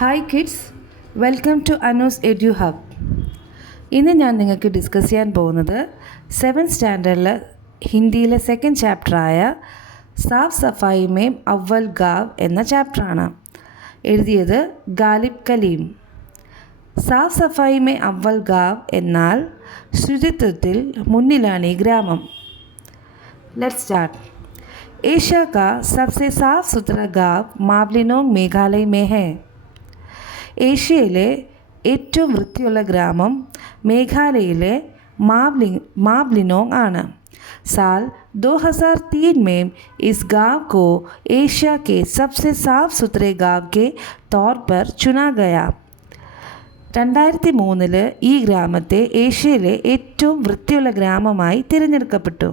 Hi kids, welcome to Anu's edu hub. ഇന്ന് ഞാൻ നിങ്ങൾക്ക് ഡിസ്കസ് ചെയ്യാൻ പോകുന്നത് 7th സ്റ്റാൻഡേർഡിൽ ഹിന്ദിയിലെ സെക്കൻഡ് ചാപ്റ്ററായ സാഫ് സഫായി മേം അവൽ ഗാവ് എന്ന ചാപ്റ്ററാണ്. എഴുതിയത് ഗാലിബ് കലീം. സാഫ് സഫായി മേ അവൽ ഗാവ് എന്നാൽ ശുചിത്വത്തിൽ മുന്നിലാണ് ഈ ഗ്രാമം. Let's start. एशिया का सबसे साफ सुथरा गाँव മാവ്ലിനോങ് മേഘാലയ में है. ഏഷ്യയിലെ ഏറ്റവും വൃത്തിയുള്ള ഗ്രാമം മേഘാലയയിലെ മാവ്ലിനോങ് ആണ്. साल 2003 में इस गांव को एशिया के सबसे साफ सुथरे गांव के तौर पर चुना गया. 2003 ഈ ഗ്രാമത്തെ ഏഷ്യയിലെ ഏറ്റവും വൃത്തിയുള്ള ഗ്രാമമായി തിരഞ്ഞെടുക്കപ്പെട്ടു.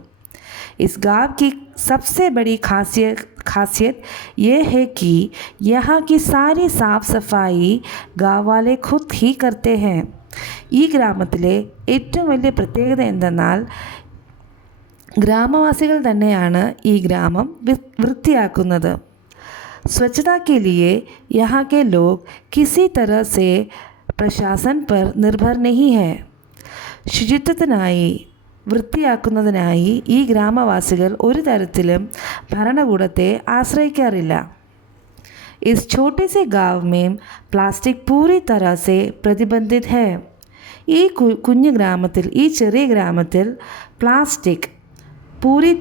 इस गांव की सबसे बड़ी खासियत ये है कि यहाँ की सारी साफ सफाई गाँव वाले खुद ही करते हैं. ഈ ഗ്രാമത്തിലെ ഏറ്റവും വലിയ പ്രത്യേകത എന്തെന്നാൽ ഗ്രാമവാസികൾ തന്നെയാണ് ഈ ഗ്രാമം വൃത്തിയാക്കുന്നത്. स्वच्छता के लिए यहाँ के लोग किसी तरह से प्रशासन पर निर्भर नहीं है. ശുചിത്വത്തിനായി വൃത്തിയാക്കുന്നതിനായി ഈ ഗ്രാമവാസികൾ ഒരു തരത്തിലും ഭരണകൂടത്തെ ആശ്രയിക്കാറില്ല. इस छोटे से गांव में प्लास्टिक पूरी तरह से प्रतिबंधित है. ഈ കുഞ്ഞു ഗ്രാമത്തിൽ, ഈ ചെറിയ ഗ്രാമത്തിൽ പ്ലാസ്റ്റിക് പൂരി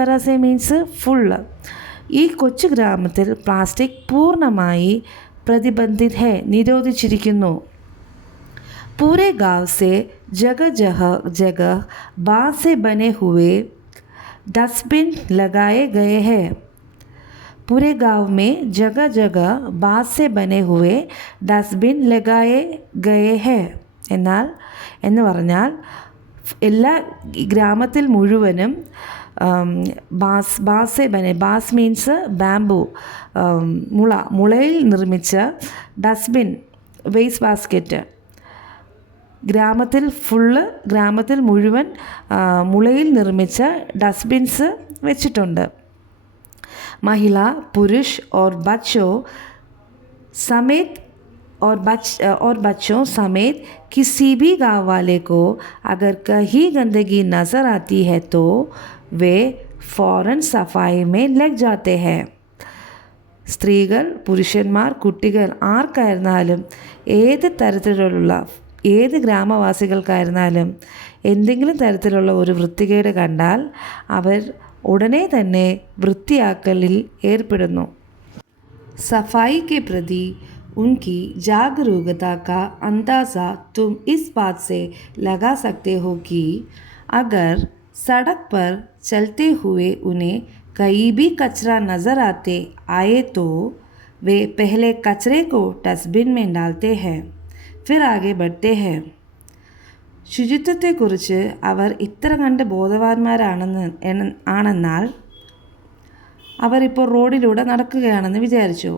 തരസെ മീൻസ് ഫുള്ള്. ഈ കൊച്ചു ഗ്രാമത്തിൽ പ്ലാസ്റ്റിക് പൂർണ്ണമായി പ്രതിബന്ധിത് ഹെ, നിരോധിച്ചിരിക്കുന്നു. पूरे गांव से जगह बांस से बने हुए डस्टबिन लगाए गए हैं. पूरे गांव में जगह बांस से बने हुए डस्टबिन लगाए गए हैं. എന്ന് പറഞ്ഞാൽ എല്ലാ ഗ്രാമത്തിൽ മുഴുവനും ബാസ് മീൻസ് ബാംബു, മുളയിൽ നിർമ്മിച്ച ഡസ്റ്റ്ബിൻ, വേസ്റ്റ് ബാസ്ക്കറ്റ്, ഗ്രാമത്തിൽ മുഴുവൻ മുളയിൽ നിർമ്മിച്ച ഡസ്റ്റ്ബിൻസ് വെച്ചിട്ടുണ്ട്. महिला पुरुष और बच्चों समेत किसी भी गाँव वाले को अगर कहीं गंदगी नज़र आती है तो वे फ़ौरन सफाई में लग जाते हैं. സ്ത്രീകൾ, പുരുഷന്മാർ, കുട്ടികൾ ആർക്കായിരുന്നാലും ഏത് ഗ്രാമവാസികൾക്കായിരുന്നാലും എന്തെങ്കിലും തരത്തിലുള്ള ഒരു വൃത്തികേട് കണ്ടാൽ അവർ ഉടനെ തന്നെ വൃത്തിയാക്കലിൽ ഏർപ്പെടുന്നു. सफाई के प्रति उनकी जागरूकता का अंदाज़ा तुम इस बात से लगा सकते हो कि अगर सड़क पर चलते हुए उन्हें कहीं भी कचरा नज़र आए तो वे पहले कचरे को डस्टबिन में डालते हैं, फिर आगे बढ़ते हैं. ശുചിത്വത്തെക്കുറിച്ച് അവർ ഇത്ര കണ്ട് ബോധവാന്മാരാണെന്നാൽ അവരിപ്പോൾ റോഡിലൂടെ നടക്കുകയാണെന്ന് വിചാരിച്ചു.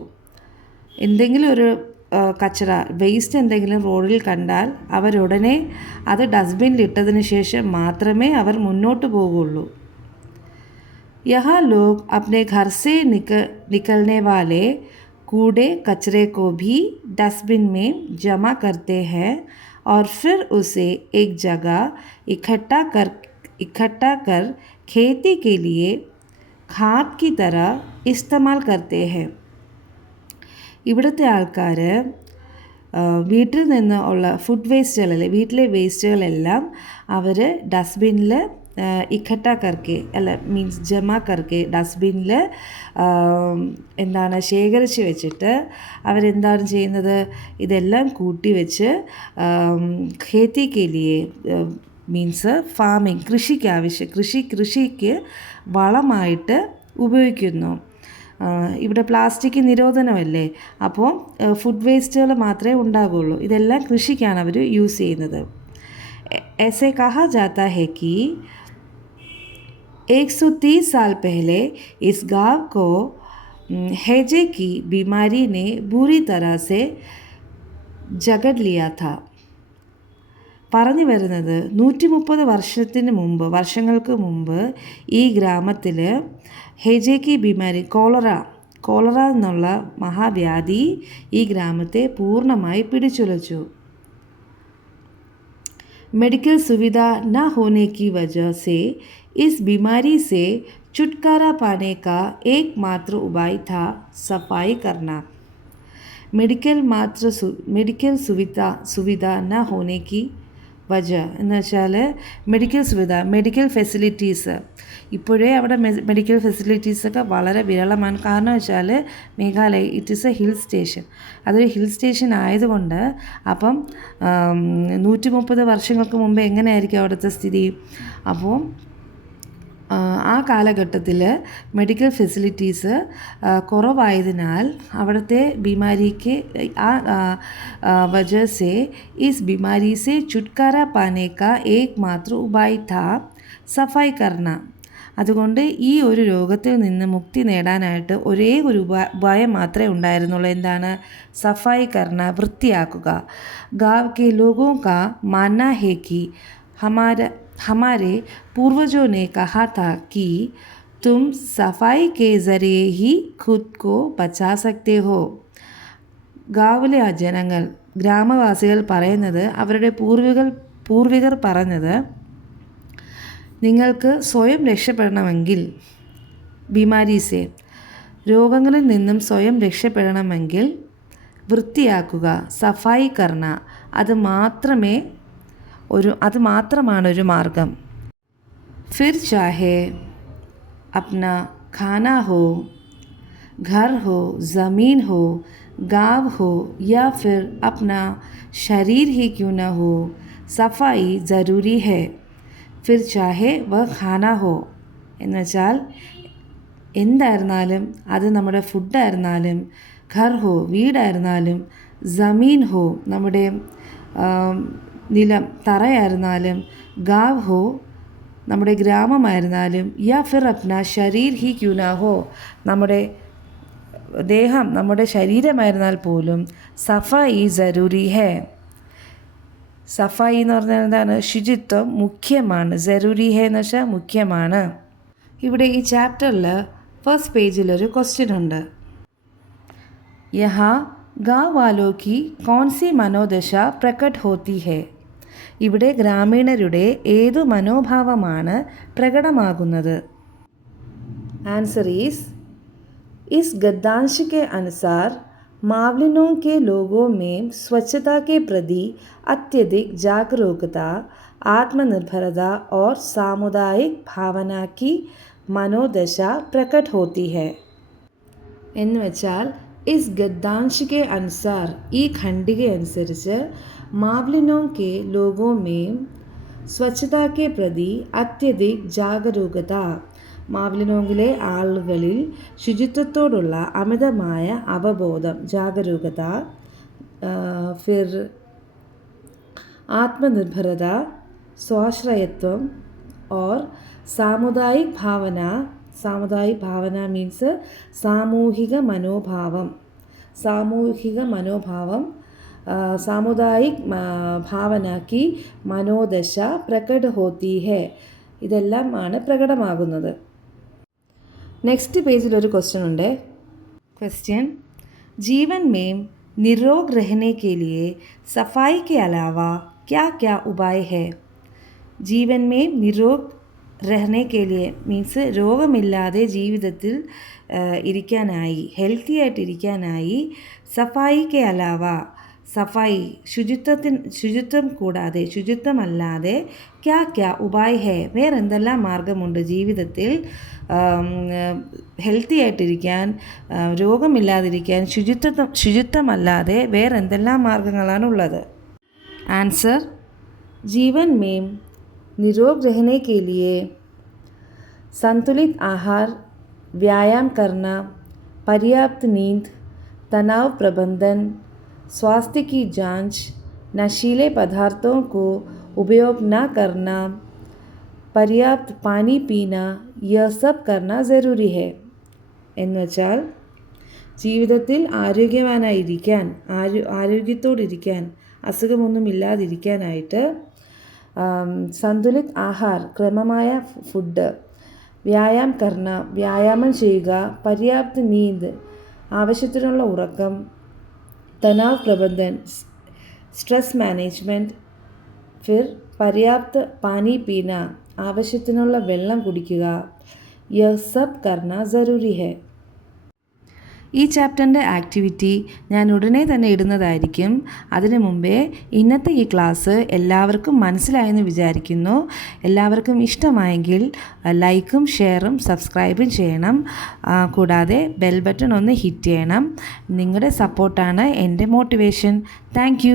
എന്തെങ്കിലും ഒരു കച്ചറ, വേസ്റ്റ് എന്തെങ്കിലും റോഡിൽ കണ്ടാൽ അവരുടനെ അത് ഡസ്റ്റ്ബിനിൽ ഇട്ടതിന് ശേഷം മാത്രമേ അവർ മുന്നോട്ട് പോകുള്ളൂ. यहाँ लोग अपने घर से निकलने वाले कूड़े कचरे को भी डस्टबिन में जमा करते हैं और फिर उसे एक जगह इकट्ठा कर खेती के लिए खाद की तरह इस्तेमाल करते हैं. ഇവിടുത്തെ ആൾക്കാർ വീട്ടിൽ നിന്ന് ഉള്ള ഫുഡ് വേസ്റ്റുകളല്ലേ, വീട്ടിലെ വേസ്റ്റുകളെല്ലാം അവർ ഡസ്റ്റ്ബിനിൽ ജമാ കർക്കെ ഡസ്റ്റ്ബിനിൽ ശേഖരിച്ച് വെച്ചിട്ട് അവരെന്താണ് ചെയ്യുന്നത്, ഇതെല്ലാം കൂട്ടി വെച്ച് ഖേത്തിക്ക് ലിയെ മീൻസ് ഫാമിംഗ്, കൃഷിക്ക് വളമായിട്ട് ഉപയോഗിക്കുന്നു. ഇവിടെ പ്ലാസ്റ്റിക് നിരോധനമല്ലേ, അപ്പോൾ ഫുഡ് വേസ്റ്റുകൾ മാത്രമേ ഉണ്ടാകുള്ളൂ. ഇതെല്ലാം കൃഷിക്കാണ് അവർ യൂസ് ചെയ്യുന്നത്. ऐसे कहा जाता है कि 130 साल पहले इस गांव को हैजे की बीमारी ने बुरी तरह से जकड़ लिया था. പറഞ്ഞു വരുന്നത് 130 വർഷങ്ങൾക്ക് മുമ്പ് ഈ ഗ്രാമത്തിൽ ഹെജേക്കി ബിമാരി, കോളറ എന്നുള്ള മഹാവ്യാധി ഈ ഗ്രാമത്തെ പൂർണ്ണമായി പിടിച്ചുലച്ചു. मेडिकल सुविधा न होने की वजह से इस बीमारी से छुटकारा पाने का एकमात्र उपाय था सफाई करना. मेडिकल सुविधा न होने की വജ എന്ന് വെച്ചാൽ മെഡിക്കൽ ഫെസിലിറ്റീസ് ഇപ്പോഴേ അവിടെ മെഡിക്കൽ ഫെസിലിറ്റീസൊക്കെ വളരെ വിരളമാണ്. കാരണം വെച്ചാൽ Meghalaya it is A hill station. അതൊരു ഹിൽ സ്റ്റേഷൻ ആയതുകൊണ്ട് അപ്പം 130 വർഷങ്ങൾക്ക് മുമ്പ് എങ്ങനെയായിരിക്കും അവിടുത്തെ സ്ഥിതി? അപ്പോൾ ആ കാലഘട്ടത്തിൽ മെഡിക്കൽ ഫെസിലിറ്റീസ് കുറവായതിനാൽ അവിടുത്തെ ബീമാരിക്ക് वजह से इस बीमारी से छुटकारा पाने का एकमात्र उपाय था सफाई करना. അതുകൊണ്ട് ഈ ഒരു രോഗത്തിൽ നിന്ന് മുക്തി നേടാനായിട്ട് ഒരേ ഒരു ഉപായം മാത്രമേ ഉണ്ടായിരുന്നുള്ളൂ. എന്താണ്? സഫായി കർണ, വൃത്തിയാക്കുക. गाँव के लोगों का मानना है कि हमारे पूर्वजों ने कहा था कि तुम सफाई के ज़रिए ही खुद को बचा सकते हो. ഗാവിലെ ആ ജനങ്ങൾ, ഗ്രാമവാസികൾ പറയുന്നത്, അവരുടെ പൂർവികർ പറഞ്ഞത്, നിങ്ങൾക്ക് സ്വയം രക്ഷപ്പെടണമെങ്കിൽ, ബിമാരീസെ, രോഗങ്ങളിൽ നിന്നും സ്വയം രക്ഷപ്പെടണമെങ്കിൽ വൃത്തിയാക്കുക, സഫായി കർണ, അത് മാത്രമാണ് ഒരു മാർഗം. ഫിർ ചാഹെ അപ്നാ ഖാന ഹോ, घर हो, ज़मीन हो, गाँव हो या फिर अपना शरीर ही क्यों न हो, सफाई ज़रूरी है. फिर चाहे वह खाना हो എന്ന് വെച്ചാൽ എന്തായിരുന്നാലും, അത് നമ്മുടെ ഫുഡായിരുന്നാലും, ഘർ ഹോ വീടായിരുന്നാലും, ജമീൻ ഹോ നമ്മുടെ നിലം തറയായിരുന്നാലും, ഗാവ് ഹോ നമ്മുടെ ഗ്രാമമായിരുന്നാലും, യാ ഫിർ അപ്ന ശരീർ ഹി ക്യൂന ഹോ നമ്മുടെ ദേഹം, നമ്മുടെ ശരീരമായിരുന്നാൽ പോലും സഫായി ജരൂരി ഹേ. സഫായി എന്ന് പറഞ്ഞാൽ എന്താണ്? ശുചിത്വം മുഖ്യമാണ്. ജരൂരി ഹേ എന്ന് വെച്ചാൽ മുഖ്യമാണ്. ഇവിടെ ഈ ചാപ്റ്ററിൽ ഫസ്റ്റ് പേജിലൊരു ക്വസ്റ്റ്യൻ ഉണ്ട്. യഹാ ഗാവ് വാലോ കി കോൺസി മനോദശ പ്രകട് ഹോത്തി ഹേ. ഇവിടെ ഗ്രാമീണരുടെ ഏതു മനോഭാവമാണ് പ്രകടമാകുന്നത്? ആൻസർ ഈസ്, इस गद्यांश के अनुसार मावलिनों के लोगों में स्वच्छता के प्रति अत्यधिक जागरूकता, आत्मनिर्भरता और सामुदायिक भावना की मनोदशा प्रकट होती है. എന്ന് വെച്ചാൽ इस गद्यांश के अनुसार, ഈ ഖണ്ഡിക അനുസരിച്ച്, മാവ്ലിനോ के लोगों में स्वच्छता के प्रति अत्यधिक जागरूकता, മാവ്ലിനോങ്കിലെ ആളുകളിൽ ശുചിത്വത്തോടുള്ള അമിതമായ അവബോധം, ജാഗരൂകത, ഫിർ ആത്മനിർഭരത, സ്വാശ്രയത്വം, ഓർ സാമുദായിക് ഭാവന. സാമുദായിക് ഭാവന മീൻസ് സാമൂഹിക മനോഭാവം. സാമുദായിക് ഭാവന കി മനോദശ പ്രകട് ഹോത്തി ഹേ. ഇതെല്ലാമാണ് പ്രകടമാകുന്നത്. നെക്സ്റ്റ് പേജിലൊരു ക്വസ്റ്റ്യൻ ഉണ്ട്. क्वेश्चन, जीवन में निरोग रहने के लिए सफाई के अलावा क्या क्या उपाय है? जीवन में निरोग रहने के लिए മീൻസ് രോഗമില്ലാതെ ജീവിതത്തിൽ ഇരിക്കാനായി, ഹെൽത്തി ആയിട്ടിരിക്കാനായി, സഫായി കെ അലാവ, സഫായി ശുചിത്വം കൂടാതെ, ശുചിത്വമല്ലാതെ, ക്യാ ക്യാ ഉപായ് ഹേ വേറെന്തെല്ലാം മാർഗമുണ്ട് ജീവിതത്തിൽ ഹെൽത്തി ആയിട്ടിരിക്കാൻ, രോഗമില്ലാതിരിക്കാൻ, ശുചിത്വമല്ലാതെ വേറെന്തെല്ലാം മാർഗങ്ങളാണുള്ളത്? ആൻസർ, जीवन में निरोग रहने के लिए संतुलित आहार, व्यायाम करना, पर्याप्त नींद, तनाव प्रबंधन, स्वास्थ्य की जांच, नशीले पदार्थों को उपयोग न करना, पर्याप्त पानी पीना, यह सब करना ज़रूरी है. എന്ന് വെച്ചാൽ ജീവിതത്തിൽ ആരോഗ്യവാനായിരിക്കാൻ, ആരോഗ്യത്തോടിരിക്കാൻ, അസുഖമൊന്നുമില്ലാതിരിക്കാനായിട്ട് സന്തുലിത് ആഹാർ, ക്രമമായ ഫുഡ്, വ്യായാമം ചെയ്യുക, പര്യാപ്ത നീന്ത്, ആവശ്യത്തിനുള്ള ഉറക്കം, തനാവ് പ്രബന്ധൻ, സ്ട്രെസ് മാനേജ്മെൻറ്റ്, ഫിർ പര്യാപ്ത പാനി പീന, ആവശ്യത്തിനുള്ള വെള്ളം കുടിക്കുക. യഹ് സബ് കർണ ജറൂരി ഹൈ. ഈ ചാപ്റ്ററിൻ്റെ ആക്ടിവിറ്റി ഞാൻ ഉടനെ തന്നെ ഇടുന്നതായിരിക്കും. അതിനു മുമ്പേ ഇന്നത്തെ ഈ ക്ലാസ് എല്ലാവർക്കും മനസ്സിലായെന്ന് വിചാരിക്കുന്നു. എല്ലാവർക്കും ഇഷ്ടമായെങ്കിൽ ലൈക്കും ഷെയറും സബ്സ്ക്രൈബും ചെയ്യണം. കൂടാതെ ബെൽ ബട്ടൺ ഒന്ന് ഹിറ്റ് ചെയ്യണം. നിങ്ങളുടെ സപ്പോർട്ടാണ് എൻ്റെ മോട്ടിവേഷൻ. താങ്ക്